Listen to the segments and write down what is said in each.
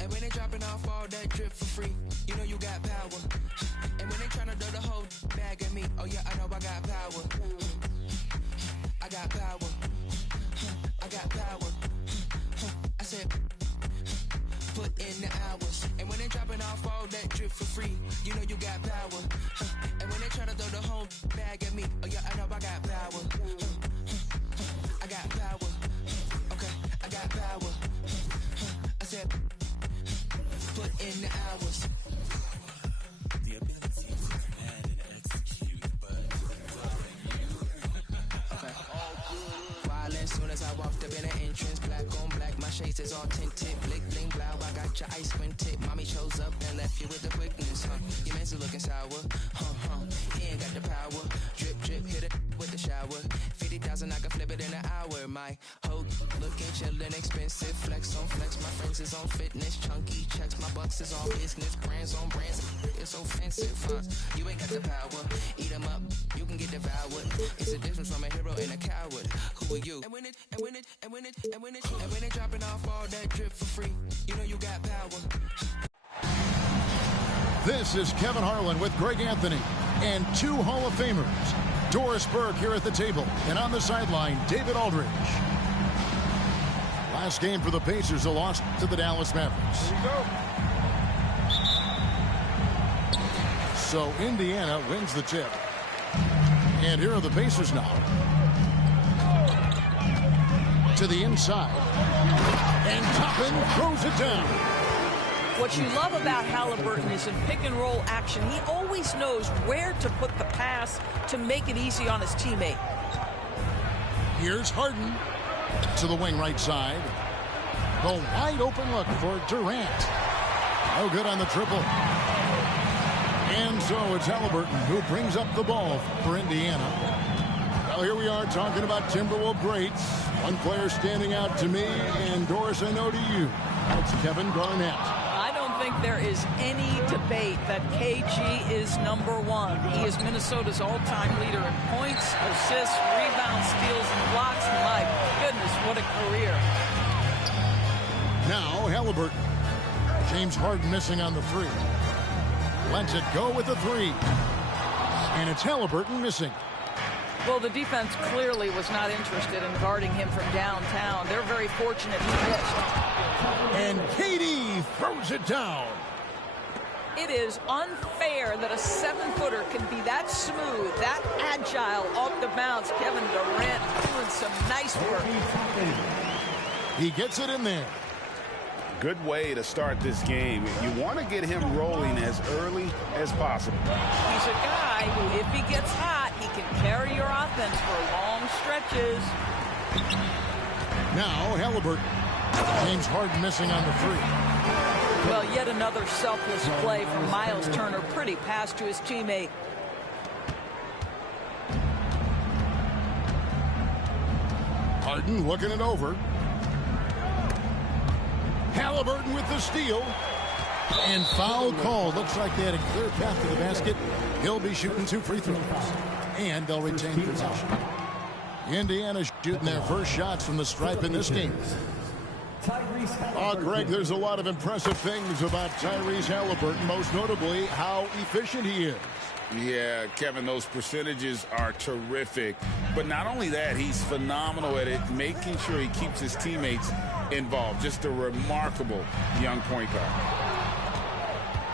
And when they dropping off all that drip for free, you know you got power. And when they tryna throw the whole bag at me, oh yeah, I know I got power. I got power. I got power. I said, put in the hours. And when they dropping off all that drip for free, you know you got power. And when they tryna throw the whole bag at me, oh yeah, I know I got power. I got power. Okay, I got power. I said, put in the hours. The ability to plan and execute, but okay. Violent soon as I walked up in the entrance, black on black, my shades is all tinted, blick bling blow, I got your ice squinted. Mommy chose up and left you with the quickness, Your man's looking sour, He ain't got the power. Drip drip, hit it with the shower. 50,000, I can flip it in an hour. My hoe looking chillin', expensive. Flex on flex, my friends is on fitness. Chunky checks, my bucks is on business. Brands on brands, it's offensive, You ain't got the power. Eat 'em up, you can get devoured. It's a difference from a hero and a coward. Who are you? And when they dropping off all that drip for free, you know you got power. This is Kevin Harlan with Greg Anthony and two Hall of Famers. Doris Burke here at the table, and on the sideline, David Aldridge. Last game for the Pacers, a loss to the Dallas Mavericks. Here we go. So Indiana wins the tip. And here are the Pacers now. To the inside. And Toppin throws it down. What you love about Halliburton is in pick and roll action, he always knows where to put the pass to make it easy on his teammate. Here's Harden to the wing right side. The wide open look for Durant. No good on the triple. And so it's Halliburton who brings up the ball for Indiana. Well, here we are talking about Timberwolves greats. One player standing out to me, and Doris, I know to you. That's Kevin Garnett. I don't think there is any debate that KG is number one. He is Minnesota's all-time leader in points, assists, rebounds, steals, and blocks. My goodness, what a career. Now Halliburton. James Harden missing on the three. Lets it go with the three. And it's Halliburton missing. Well, the defense clearly was not interested in guarding him from downtown. They're very fortunate he missed. And KD throws it down. It is unfair that a 7-footer can be that smooth, that agile off the bounce. Kevin Durant doing some nice work. He gets it in there. Good way to start this game. You want to get him rolling as early as possible. He's a guy who, if he gets hot, he can carry your offense for long stretches. Now Halliburton. James Harden missing on the three. Well, yet another selfless play from Miles Turner. Pretty pass to his teammate. Harden looking it over. Halliburton with the steal. And foul call. Looks like they had a clear path to the basket. He'll be shooting 2 free throws. And they'll retain possession. Indiana shooting their first shots from the stripe in this game. Oh, Greg, there's a lot of impressive things about Tyrese Halliburton, most notably how efficient he is. Yeah, Kevin, those percentages are terrific. But not only that, he's phenomenal at it, making sure he keeps his teammates involved. Just a remarkable young point guard.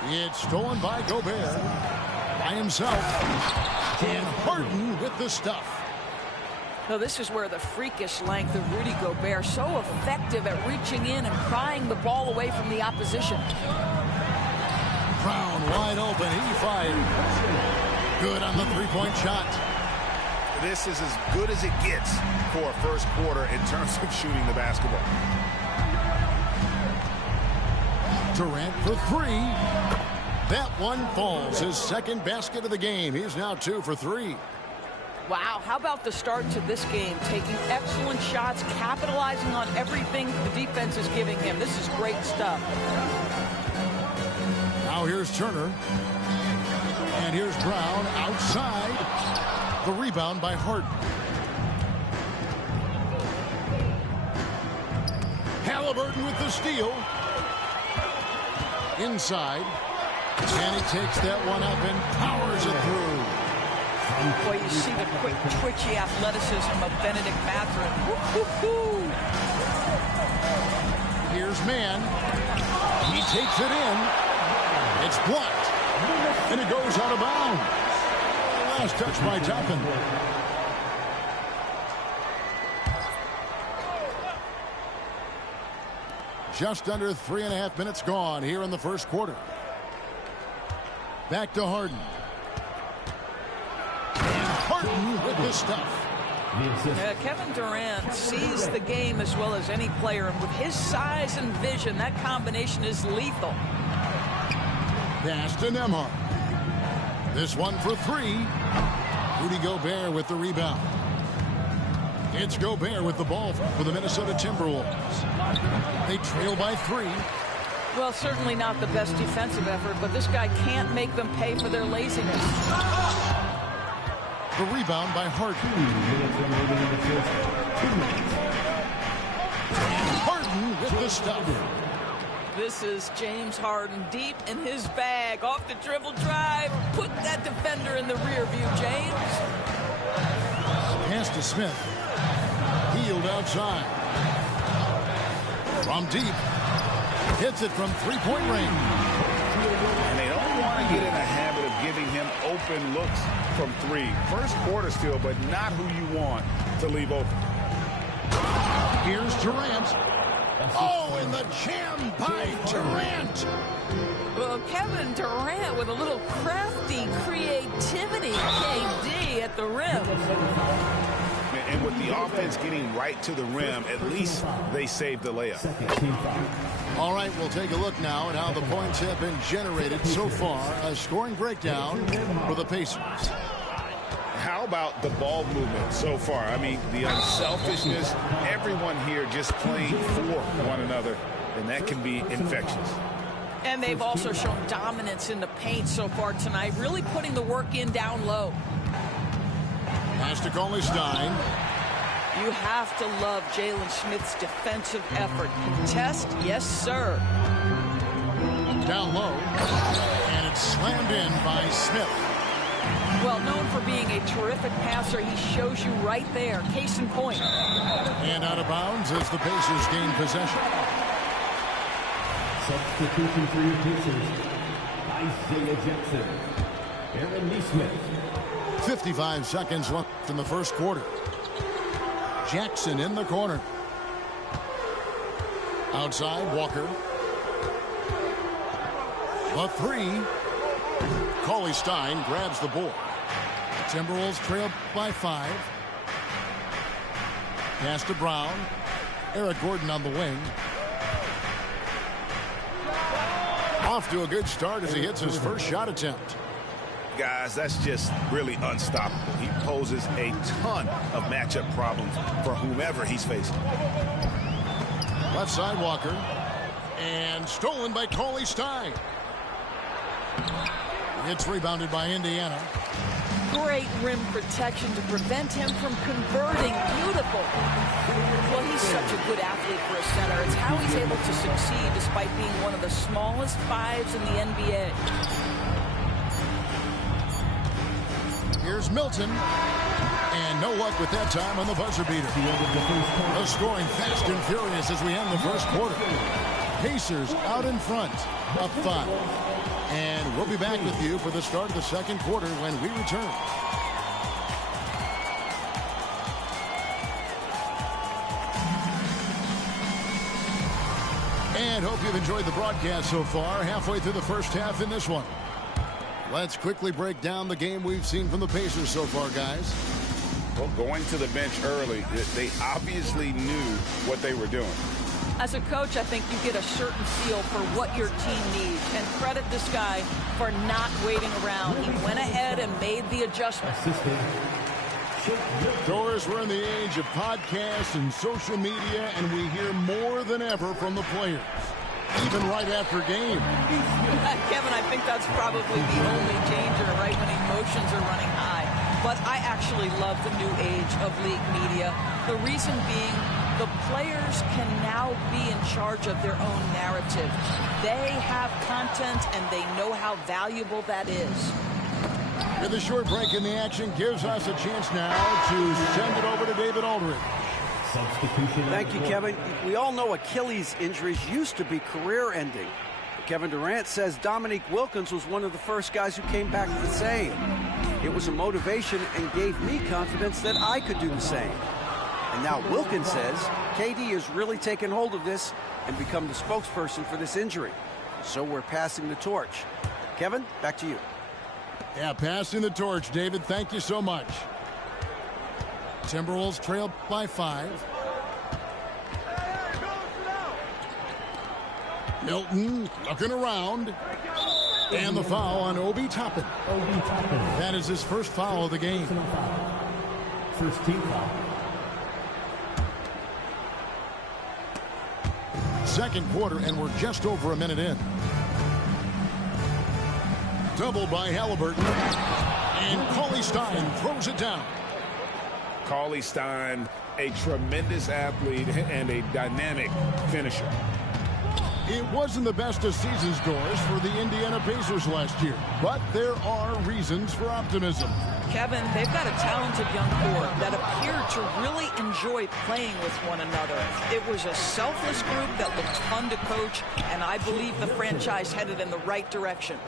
It's stolen by Gobert by himself. And Harden with the stuff. So this is where the freakish length of Rudy Gobert, so effective at reaching in and prying the ball away from the opposition. Brown wide open, he fired. Good on the three-point shot. This is as good as it gets for a first quarter in terms of shooting the basketball. Durant for three. That one falls. His second basket of the game. He's now 2 for 3. Wow, how about the start to this game? Taking excellent shots, capitalizing on everything the defense is giving him. This is great stuff. Now here's Turner. And here's Brown outside. The rebound by Harden. Halliburton with the steal. Inside. And he takes that one up and powers it through. Boy, you see the quick, twitchy athleticism of Benedict Mathurin. Woo-hoo-hoo. Here's Mann. He takes it in. It's blocked. And it goes out of bounds. Last touch by Toppin. Just under 3.5 minutes gone here in the first quarter. Back to Harden. And Harden with his stuff. Kevin Durant sees the game as well as any player, and with his size and vision, that combination is lethal. Pass to Nembhard. This one for three. Rudy Gobert with the rebound. It's Gobert with the ball for the Minnesota Timberwolves. They trail by 3. Well, certainly not the best defensive effort, but this guy can't make them pay for their laziness. The rebound by Harden. And Harden with the stuff. This is James Harden deep in his bag. Off the dribble drive. Put that defender in the rear view, James. Pass to Smith. Healed outside. From deep. Hits it from three-point range. And they don't want to get in a habit of giving him open looks from 3. First quarter still, but not who you want to leave open. Here's Durant. Oh, and the jam by Durant. Well, Kevin Durant with a little crafty creativity. KD at the rim. And with the offense getting right to the rim, at least they saved the layup. All right, we'll take a look now at how the points have been generated so far. A scoring breakdown for the Pacers. How about the ball movement so far? I mean, the unselfishness, everyone here just playing for one another, and that can be infectious. And they've also shown dominance in the paint so far tonight, really putting the work in down low. Pass to Cauley-Stein. You have to love Jalen Smith's defensive effort. Contest, yes, sir. Down low. And it's slammed in by Smith. Well, known for being a terrific passer, he shows you right there. Case in point. And out of bounds as the Pacers gain possession. Substitution for your Pacers. Isaiah Jackson. Aaron Nesmith. 55 seconds left in the first quarter. Jackson in the corner. Outside, Walker. The 3. Cauley-Stein grabs the board. Timberwolves trail by 5. Pass to Brown. Eric Gordon on the wing. Off to a good start as he hits his first shot attempt. Guys, that's just really unstoppable. He poses a ton of matchup problems for whomever he's facing. Left side, Walker. And stolen by Cauley-Stein. It's rebounded by Indiana. Great rim protection to prevent him from converting. Beautiful. Well, he's such a good athlete for a center. It's how he's able to succeed despite being one of the smallest 5s in the NBA. Here's Milton. And no luck with that time on the buzzer beater. The scoring fast and furious as we end the first quarter. Pacers out in front, up 5. And we'll be back with you for the start of the second quarter when we return. And hope you've enjoyed the broadcast so far. Halfway through the first half in this one. Let's quickly break down the game we've seen from the Pacers so far, guys. Well, going to the bench early, they obviously knew what they were doing. As a coach, I think you get a certain feel for what your team needs. And credit this guy for not waiting around. He went ahead and made the adjustment. Of course, we're in the age of podcasts and social media, and we hear more than ever from the players, even right after game. Kevin, I think that's probably the only danger right when emotions are running high. but I actually love the new age of league media. The reason being, the players can now be in charge of their own narrative. They have content, and they know how valuable that is. With a short break in the action gives us a chance now to send it over to David Aldridge. Substitution. Thank you, Kevin. We all know Achilles injuries used to be career-ending. Kevin Durant says Dominique Wilkins was one of the first guys who came back the same. It was a motivation and gave me confidence that I could do the same. And now Wilkins says KD has really taken hold of this and become the spokesperson for this injury. So we're passing the torch. Kevin, back to you. Yeah, passing the torch, David. Thank you so much. Timberwolves trail by 5. Milton looking around. And the foul on Obi Toppin. That is his first foul of the game. First team foul. Second quarter, and we're just over a minute in. Double by Halliburton. And Cauley Stein throws it down. Cauley Stein, a tremendous athlete and a dynamic finisher. It wasn't the best of season scores for the Indiana Pacers last year, but there are reasons for optimism. Kevin, they've got a talented young core that appeared to really enjoy playing with one another. It was a selfless group that looked fun to coach, and I believe the franchise headed in the right direction.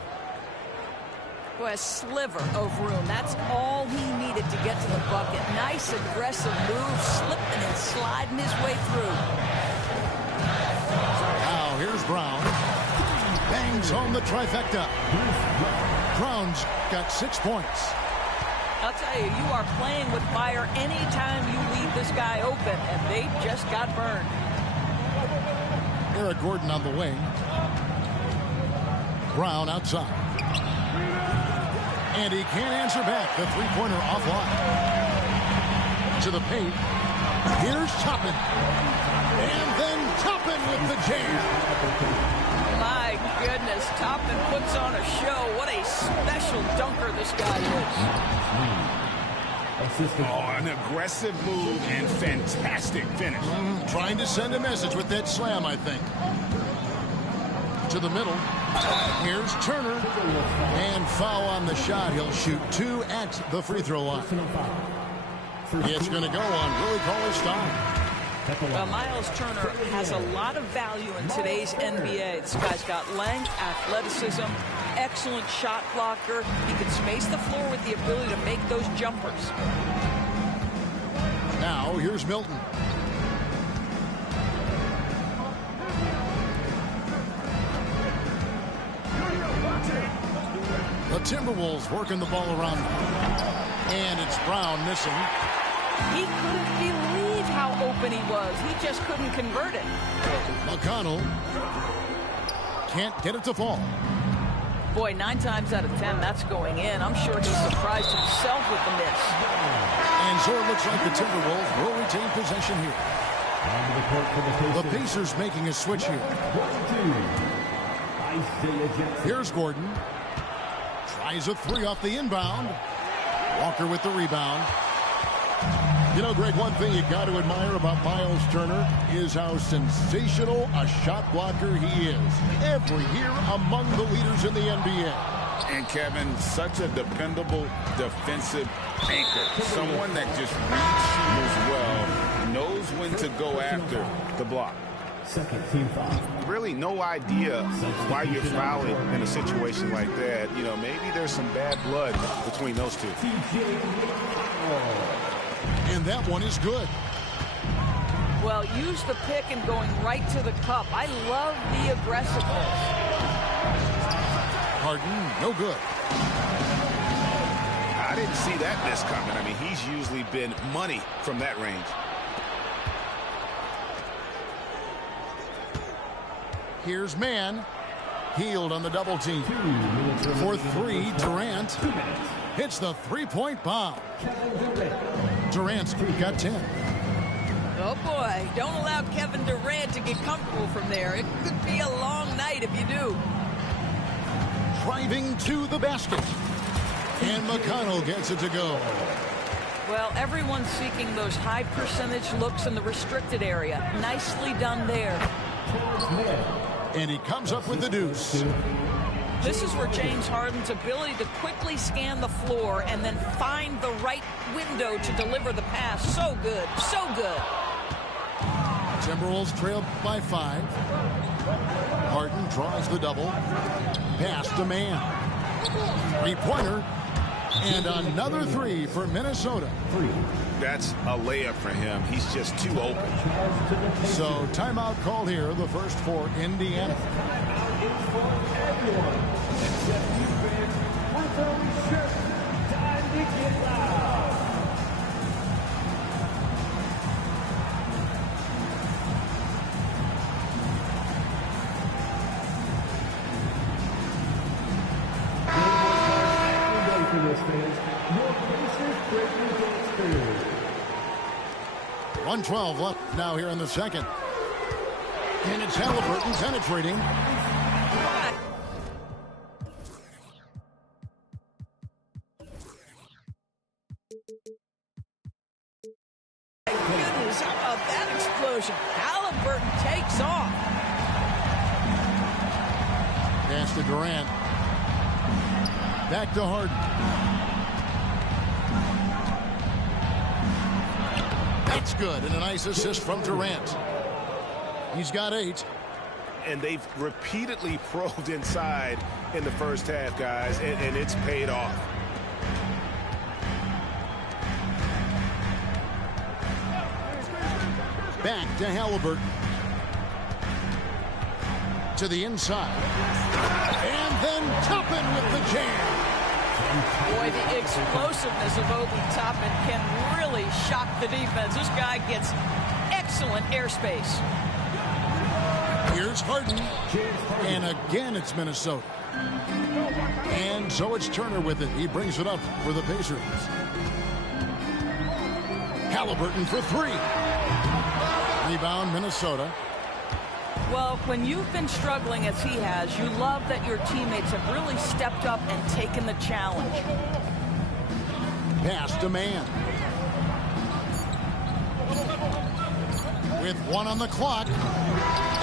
Boy, a sliver of room. That's all he needed to get to the bucket. Nice, aggressive move, slipping and sliding his way through. Now here's Brown. Bangs home the trifecta. Brown's got 6 points. I'll tell you, you are playing with fire anytime you leave this guy open, and they just got burned. Eric Gordon on the wing. Brown outside. And he can't answer back. The three-pointer offline. To the paint. Here's Toppin. And then Toppin with the jam. My goodness, Toppin puts on a show. What a special dunker this guy is. Oh, an aggressive move and fantastic finish. Trying to send a message with that slam, I think. To the middle. Here's Turner. And foul on the shot. He'll shoot 2 at the free throw line. It's going to go on Willie Cauley-Stein. Well, Miles Turner has a lot of value in today's NBA. This guy's got length, athleticism, excellent shot blocker. He can space the floor with the ability to make those jumpers. Now, here's Milton. The Timberwolves working the ball around. And it's Brown missing. He couldn't believe how open he was. He just couldn't convert it. McConnell can't get it to fall. Boy, 9 times out of 10, that's going in. I'm sure he surprised himself with the miss. And so it looks like the Timberwolves will retain possession here. The Pacers making a switch here. Here's Gordon. Tries a 3 off the inbound. Walker with the rebound. You know, Greg, one thing you got to admire about Miles Turner is how sensational a shot blocker he is. Every year among the leaders in the NBA. And Kevin, such a dependable defensive anchor. Someone that just reads shooters well, knows when to go after the block. Second team foul. Really no idea why you're fouling in a situation like that. You know, maybe there's some bad blood between those two. And that one is good. Well, use the pick and going right to the cup. I love the aggressiveness. Harden, no good. I didn't see that miss coming. I mean, he's usually been money from that range. Here's Mann. Healed on the double team. For 3, Durant hits the three-point bomb. Durant's got 10. Oh, boy. Don't allow Kevin Durant to get comfortable from there. It could be a long night if you do. Driving to the basket. And McConnell gets it to go. Well, everyone's seeking those high percentage looks in the restricted area. Nicely done there. And he comes up with the deuce. This is where James Harden's ability to quickly scan the floor and then find the right window to deliver the pass. So good, so good. Timberwolves trail by 5. Harden draws the double. Pass to Mann. 3-pointer. And another 3 for Minnesota. That's a layup for him. He's just too open. So timeout called here, the first for Indiana. Your Pacers breaking dance period. 1:12 left now here in the second. And it's Halliburton penetrating. Goodness, how about that explosion? Halliburton takes off. Pass to Durant. Back to Harden. That's good, and a nice assist from Durant. He's got 8. And they've repeatedly probed inside in the first half, guys, and it's paid off. Back to Halliburton. To the inside. And then Toppin with the jam. Boy, the explosiveness of Obi Toppin can really shock the defense. This guy gets excellent airspace. Here's Harden. And again, it's Minnesota. And so it's Turner with it. He brings it up for the Pacers. Halliburton for 3. Rebound, Minnesota. Well, when you've been struggling as he has, you love that your teammates have really stepped up and taken the challenge. Pass to Mann. With 1 on the clock.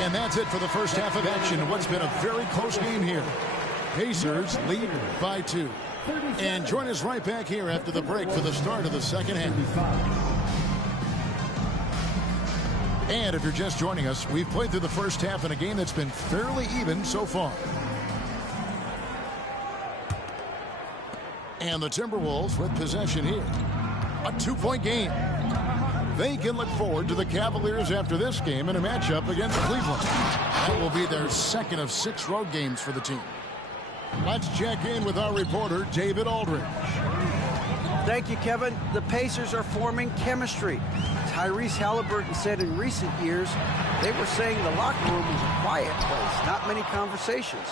And that's it for the first half of action in what's been a very close game here. Pacers lead by 2. And join us right back here after the break for the start of the second half. And if you're just joining us, we've played through the first half in a game that's been fairly even so far. And the Timberwolves with possession here. A 2-point game. They can look forward to the Cavaliers after this game in a matchup against Cleveland. That will be their second of 6 road games for the team. Let's check in with our reporter, David Aldridge. Thank you, Kevin. The Pacers are forming chemistry. Tyrese Halliburton said in recent years, they were saying the locker room was a quiet place, not many conversations.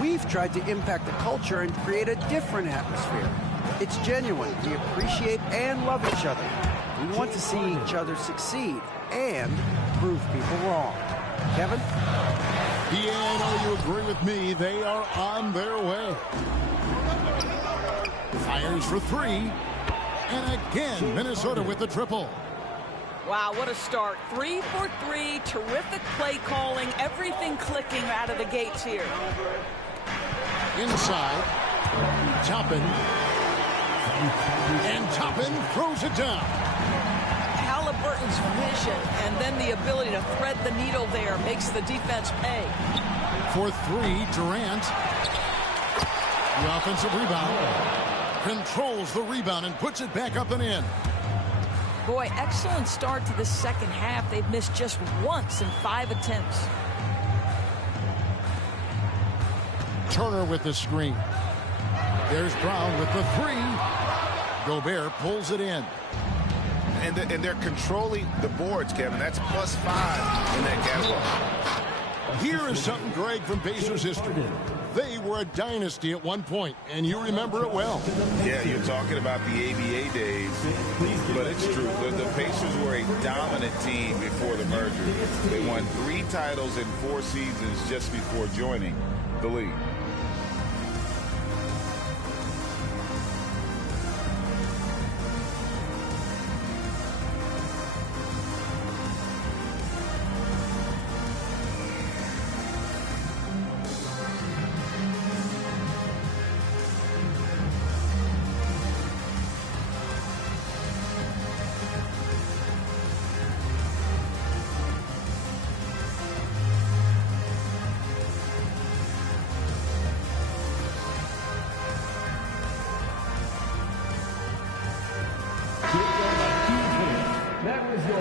We've tried to impact the culture and create a different atmosphere. It's genuine. We appreciate and love each other. We want to see each other succeed and prove people wrong. Kevin? Yeah, I know you agree with me. They are on their way. Fires for 3. And again, Minnesota with the triple. Wow, what a start. 3 for 3. Terrific play calling. Everything clicking out of the gates here. Inside. Toppin. And Toppin throws it down. Halliburton's vision and then the ability to thread the needle there makes the defense pay. For 3, Durant. The offensive rebound. Controls the rebound and puts it back up and in. Boy, excellent start to the second half. They've missed just once in 5 attempts. Turner with the screen. There's Brown with the 3. Gobert pulls it in. And they're controlling the boards, Kevin. That's +5 in that catalog. Here is something, Greg, from Pacers history. They were a dynasty at one point, and you remember it well. Yeah, you're talking about the ABA days, but it's true. The Pacers were a dominant team before the merger. They won 3 titles in 4 seasons just before joining the league.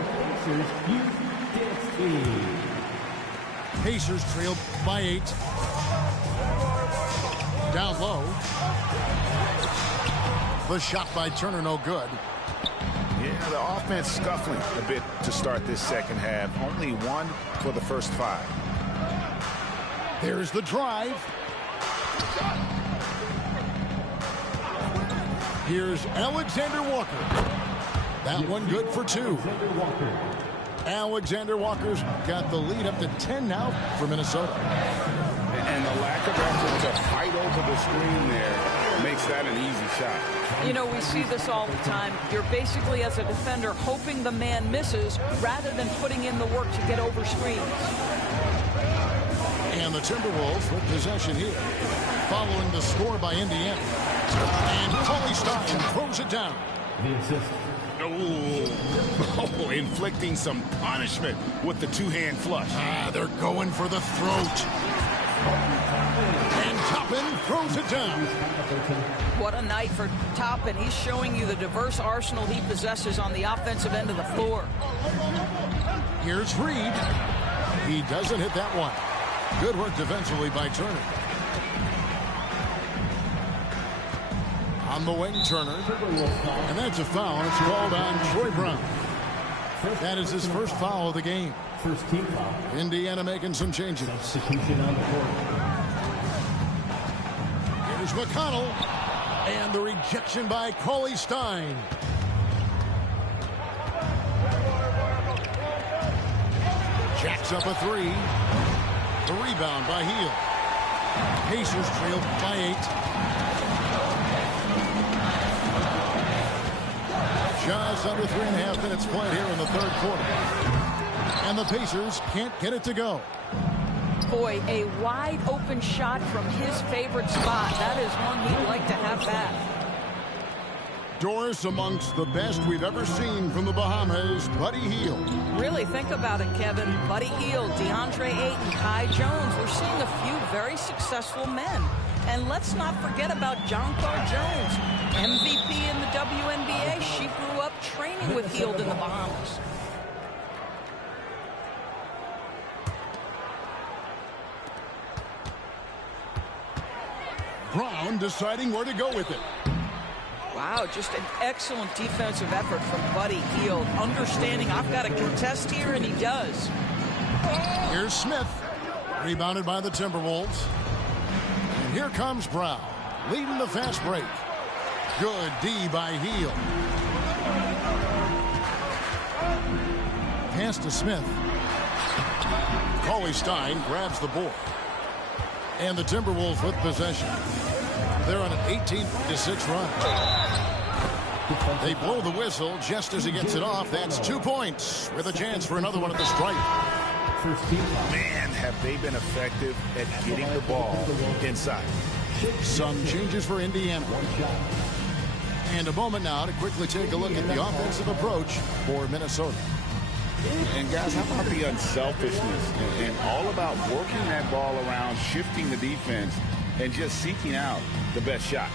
Pacers, Hugh Dansby. Pacers trailed by 8. Down low. The shot by Turner, no good. Yeah, the offense scuffling a bit to start this second half. Only 1 for the first 5. There's the drive. Here's Alexander Walker. That one good for 2. Alexander Walker's got the lead up to 10 now for Minnesota. And the lack of effort to fight over the screen there makes that an easy shot. You know, we see this all the time. You're basically, as a defender, hoping the man misses rather than putting in the work to get over screens. And the Timberwolves with possession here, following the score by Indiana. And Cauley Stein throws it down. The assist. Oh, inflicting some punishment with the two-hand flush. They're going for the throat. And Toppin throws it down. What a night for Toppin. He's showing you the diverse arsenal he possesses on the offensive end of the floor. Here's Reed. He doesn't hit that one. Good work defensively by Turner. On the wing, Turner. And that's a foul. It's called on Troy Brown. That is his first foul of the game. First team foul. Indiana making some changes. Substitution on the court. Here's McConnell. And the rejection by Cauley Stein. Jacks up a 3. The rebound by Hield. Pacers trailed by 8. Just under 3.5 minutes played here in the third quarter. And the Pacers can't get it to go. Boy, a wide open shot from his favorite spot. That is one he'd like to have back. Doris amongst the best we've ever seen from the Bahamas, Buddy Hield. Really think about it, Kevin. Buddy Hield, DeAndre Ayton, Kai Jones. We're seeing a few very successful men. And let's not forget about Jonquel Jones, MVP in the WNBA. She grew up training with Hield in the Bahamas. Brown deciding where to go with it. Wow, just an excellent defensive effort from Buddy Hield. Understanding I've got to contest here, and he does. Here's Smith. Rebounded by the Timberwolves. And here comes Brown, leading the fast break. Good D by Hield. Pass to Smith. Cauley Stein grabs the board. And the Timberwolves with possession. They're on an 18-6 run. They blow the whistle just as he gets it off. That's 2 points with a chance for another one at the stripe. Man, have they been effective at getting the ball inside. Some changes for Indiana. And a moment now to quickly take a look at the offensive approach for Minnesota. And guys, how about the unselfishness and all about working that ball around, shifting the defense, and just seeking out the best shot.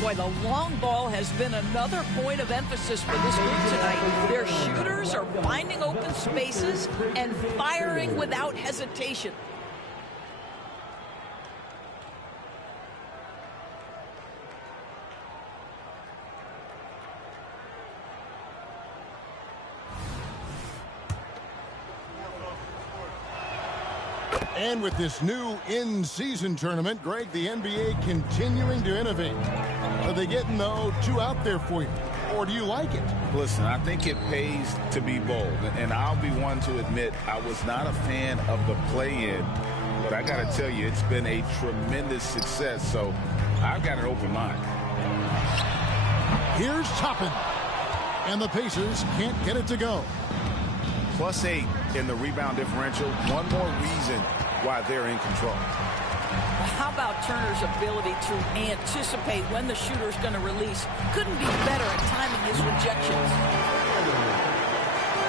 Boy, the long ball has been another point of emphasis for this group tonight. Their shooters are finding open spaces and firing without hesitation. And with this new in-season tournament, Greg, the NBA continuing to innovate. Are they getting, though, too out there for you? Or do you like it? Listen, I think it pays to be bold. And I'll be one to admit I was not a fan of the play-in. But I got to tell you, it's been a tremendous success. So I've got an open mind. Here's Toppin. And the Pacers can't get it to go. +8 in the rebound differential. One more reason why they're in control. How about Turner's ability to anticipate when the shooter's going to release? Couldn't be better at timing his rejections.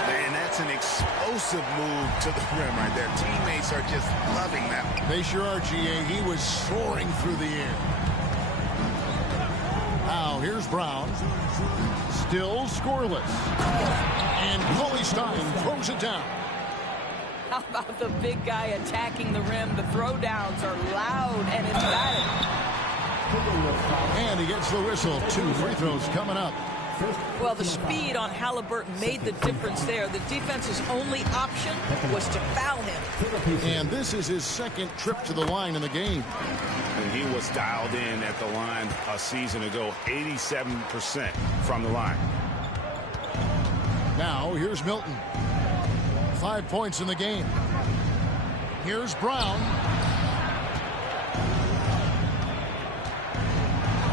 Man, that's an explosive move to the rim right there. Teammates are just loving that one. They sure are, GA. He was soaring through the air. Now, here's Brown. Still scoreless. And Cauley Stein throws it down. How about the big guy attacking the rim? The throwdowns are loud and emphatic. And he gets the whistle. 2 free throws coming up. Well, the speed on Halliburton made the difference there. The defense's only option was to foul him. And this is his second trip to the line in the game. And he was dialed in at the line a season ago, 87% from the line. Now, here's Milton. 5 points in the game. Here's Brown.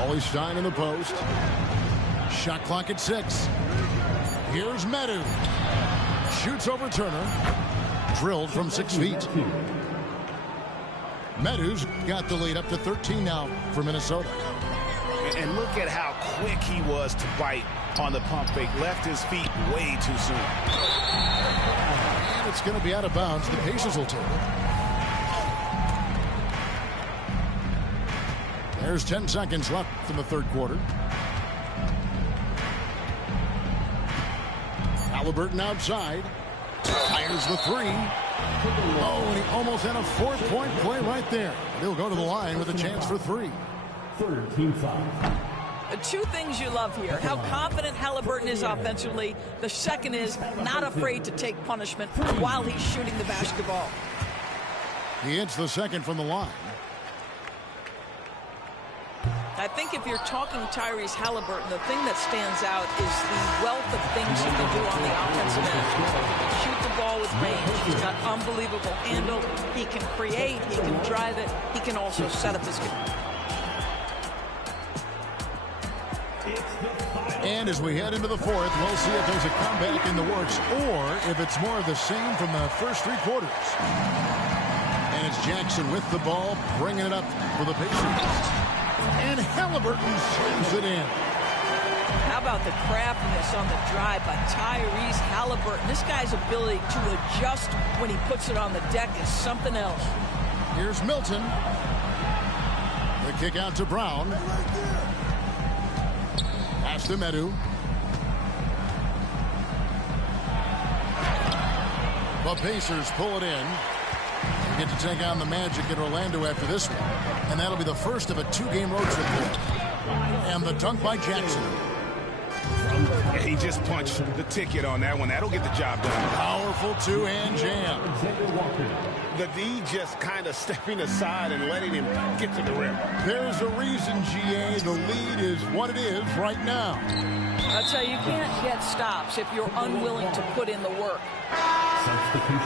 Ollie Stein in the post. Shot clock at 6. Here's Medu. Shoots over Turner. Drilled from 6 feet. Medu's got the lead up to 13 now for Minnesota. And look at how quick he was to bite on the pump fake. Left his feet way too soon. And it's going to be out of bounds. The Pacers will take it. There's 10 seconds left in the third quarter. Halliburton outside. Fires the 3. Oh, and he almost had a 4-point play right there. He'll go to the line with a chance for 3. Third team foul. The 2 things you love here, how confident Halliburton is offensively. The second is not afraid to take punishment while he's shooting the basketball. He hits the second from the line. I think if you're talking Tyrese Halliburton, the thing that stands out is the wealth of things he can do on the offensive end. He can shoot the ball with range. He's got unbelievable handle. He can create. He can drive it. He can also set up his game. And as we head into the fourth, we'll see if there's a comeback in the works or if it's more of the same from the first 3 quarters. And it's Jackson with the ball, bringing it up for the Pacers. And Halliburton slams it in. How about the craftiness on the drive by Tyrese Halliburton? This guy's ability to adjust when he puts it on the deck is something else. Here's Milton. The kick out to Brown. Pass to Medu. The Pacers pull it in. They get to take on the Magic in Orlando after this one. And that'll be the first of a 2-game road trip there. And the dunk by Jackson. He just punched the ticket on that one. That'll get the job done. Powerful 2-hand jam. The D just kind of stepping aside and letting him get to the rim. There's a reason, GA. The lead is what it is right now. I'll tell you, you can't get stops if you're unwilling to put in the work.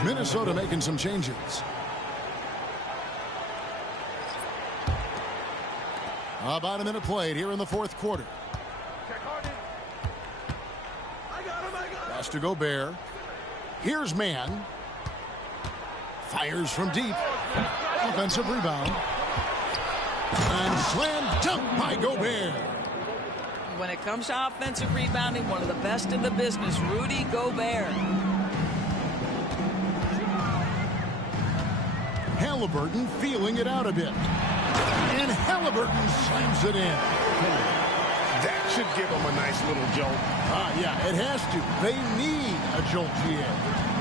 Minnesota making some changes. About a minute played here in the fourth quarter. Pass to Gobert. Here's Mann. Fires from deep. Offensive rebound. And slam dunk by Gobert. When it comes to offensive rebounding, one of the best in the business, Rudy Gobert. Halliburton feeling it out a bit. And Halliburton slams it in. That should give them a nice little jolt. Yeah, it has to. They need a jolt, GA.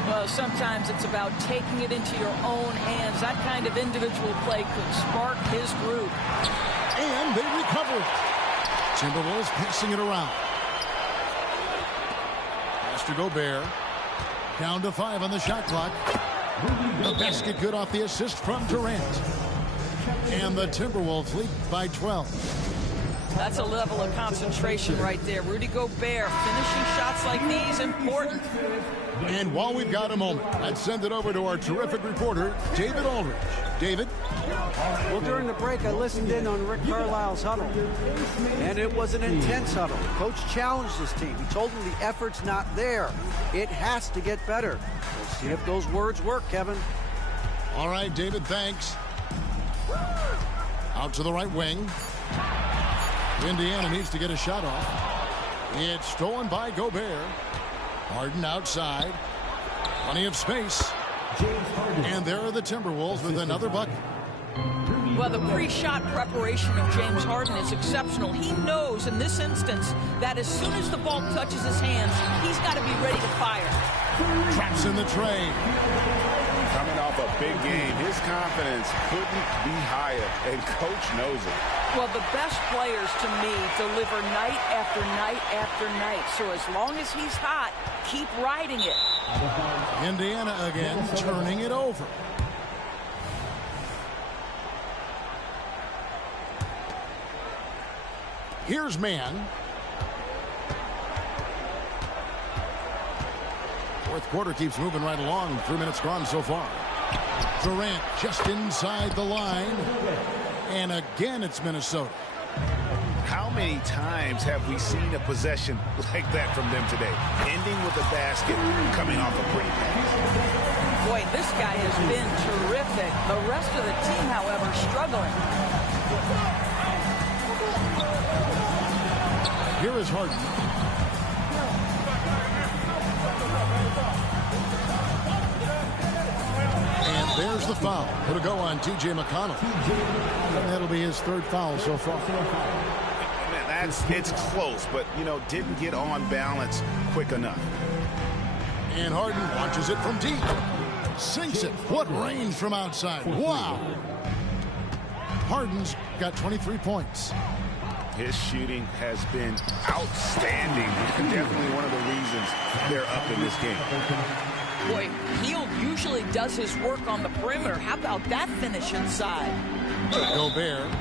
Well, sometimes it's about taking it into your own hands. That kind of individual play could spark his groove. And they recover it. Timberwolves passing it around. Pass to Gobert. Down to 5 on the shot clock. The basket good off the assist from Durant. And the Timberwolves lead by 12. That's a level of concentration right there. Rudy Gobert finishing shots like these, important. And while we've got a moment, let's send it over to our terrific reporter, David Aldridge. David? Well, during the break, I listened in on Rick Carlisle's huddle. And it was an intense huddle. Coach challenged his team. He told them the effort's not there. It has to get better. We'll see if those words work, Kevin. All right, David, thanks. Out to the right wing. Indiana needs to get a shot off. It's stolen by Gobert. Harden outside. Plenty of space. And there are the Timberwolves with another bucket. Well, the pre-shot preparation of James Harden is exceptional. He knows in this instance that as soon as the ball touches his hands, he's got to be ready to fire. Traps in the tray. Coming off a big game, his confidence couldn't be higher, and coach knows it. Well, the best players to me deliver night after night after night. So as long as he's hot, keep riding it. Indiana again, turning it over. Here's Mann. Fourth quarter keeps moving right along. 3 minutes gone so far. Durant just inside the line. And again, it's Minnesota. How many times have we seen a possession like that from them today? Ending with a basket, coming off a great pass. Boy, this guy has been terrific. The rest of the team, however, struggling. Here is Harden. And there's the foul. It'll go on T.J. McConnell. And that'll be his third foul so far. Man, it's close, but, didn't get on balance quick enough. And Harden watches it from deep. Sinks it. What range from outside. Wow. Harden's got 23 points. His shooting has been outstanding. Definitely one of the reasons they're up in this game. Boy, Hield usually does his work on the perimeter. How about that finish inside? Gobert.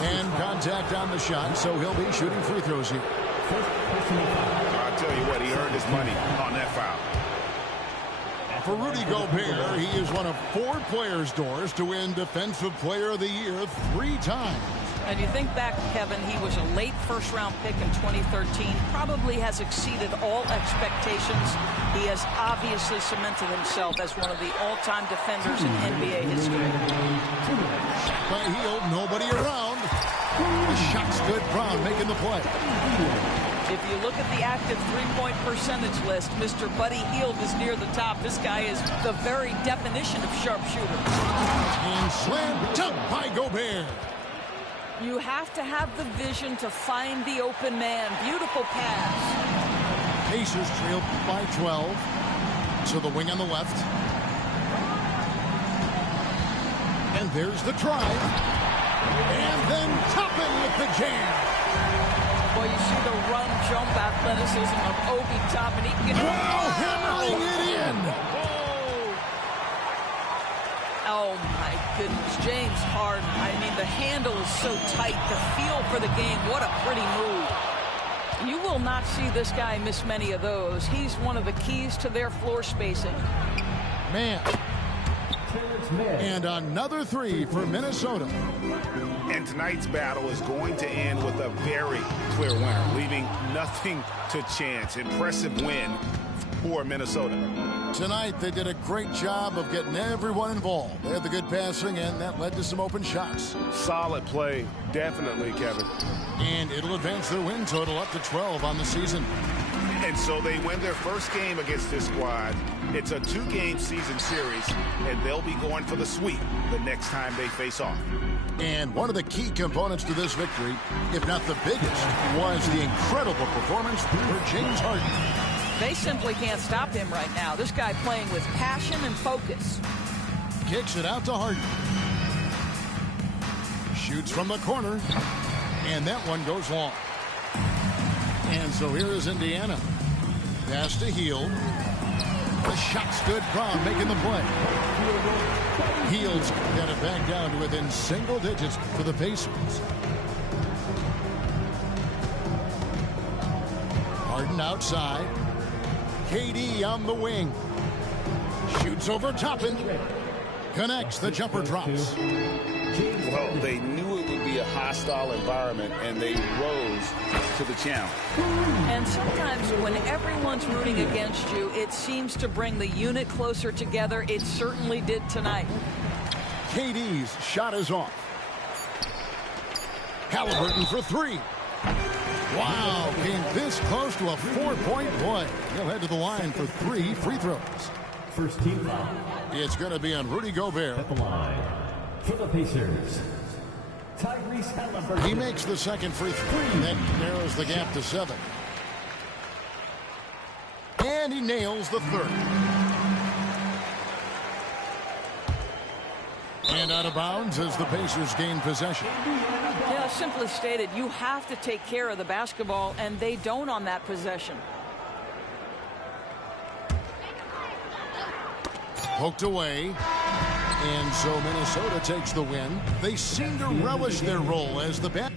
And contact on the shot, so he'll be shooting free throws here. I'll tell you what, he earned his money on that foul. For Rudy Gobert, he is one of 4 players, Doris, to win Defensive Player of the Year 3 times. And you think back, Kevin, he was a late first-round pick in 2013. Probably has exceeded all expectations. He has obviously cemented himself as one of the all-time defenders in NBA history. By Hield, nobody around. The shot's good. Brown making the play. If you look at the active three-point percentage list, Mr. Buddy Hield is near the top. This guy is the very definition of sharpshooter. And slam dunk by Gobert. You have to have the vision to find the open man. Beautiful pass. Pacers trail by 12. So the wing on the left. And there's the drive. And then Toppin with the jam. Boy, you see the run, jump athleticism of Obi Toppin. He can hammering it in. Oh, my goodness. James Harden. I mean, the handle is so tight. The feel for the game. What a pretty move. You will not see this guy miss many of those. He's one of the keys to their floor spacing. Man. And another 3 for Minnesota. And tonight's battle is going to end with a very clear winner, leaving nothing to chance. Impressive win for Minnesota. Tonight, they did a great job of getting everyone involved. They had the good passing, and that led to some open shots. Solid play, definitely, Kevin. And it'll advance their win total up to 12 on the season. And so they win their first game against this squad. It's a 2-game season series, and they'll be going for the sweep the next time they face off. And one of the key components to this victory, if not the biggest, was the incredible performance for James Harden. They simply can't stop him right now. This guy playing with passion and focus. Kicks it out to Harden. Shoots from the corner. And that one goes long. And so here is Indiana. Pass to Hield. The shot's good. Brown making the play. Hield's got it back down to within single digits for the Pacers. Harden outside. KD on the wing. Shoots over Toppin. Connects. The jumper drops. Well, they knew it would be a hostile environment, and they rose to the challenge. And sometimes when everyone's rooting against you, it seems to bring the unit closer together. It certainly did tonight. KD's shot is off. Halliburton for 3. Wow, came this close to a 4-point play. He'll head to the line for 3 free throws. First team foul. It's going to be on Rudy Gobert. At the line for the Pacers, Tyrese Halliburton. He makes the second free throw. That narrows the gap to 7. And he nails the third. And out of bounds as the Pacers gain possession. Yeah, simply stated, you have to take care of the basketball, and they don't on that possession. Poked away. And so Minnesota takes the win. They seem to relish their role as the best.